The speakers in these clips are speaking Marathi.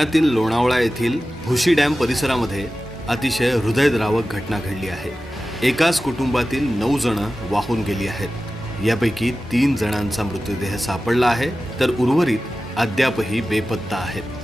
पुण्यातील लोणावळा येथील भुशी डॅम परिसरामध्ये अतिशय हृदयद्रावक घटना घडली आहे। एकाच कुटुंबातील 9 जण वाहून गेली आहेत। यापैकी 3 जणांचा मृतदेह सापडला आहे, तर उर्वरित अद्यापही बेपत्ता आहेत।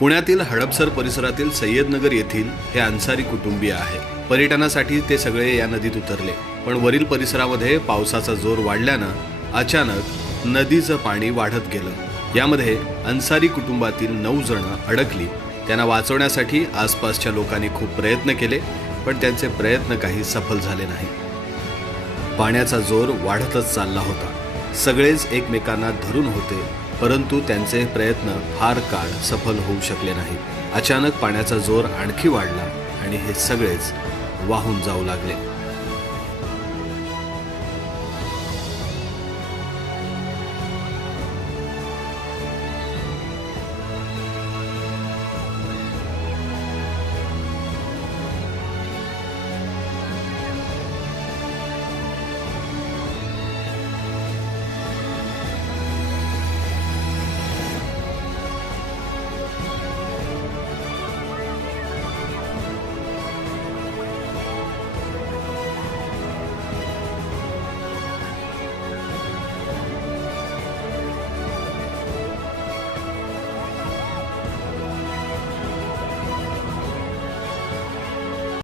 पुण्यातील हडपसर परिसरातील सय्यदनगर येथील हे अन्सारी कुटुंबीय आहे। पर्यटनासाठी ते सगळे या नदीत उतरले, पण वरील परिसरामध्ये पावसाचा जोर वाढल्यानं अचानक नदीचं पाणी वाढत गेलं। यामध्ये अन्सारी कुटुंबातील 9 जण अडकली। त्यांना वाचवण्यासाठी आसपासच्या लोकांनी खूप प्रयत्न केले, पण त्यांचे प्रयत्न काही सफल झाले नाही। पाण्याचा जोर वाढतच चालला होता। सगळेच एकमेकांना धरून होते, परंतु त्यांचे प्रयत्न फार काळ सफल होऊ शकले नाही। अचानक पाण्याचा जोर आणखी वाढला आणि हे सगळेच वाहून जाऊ लागले।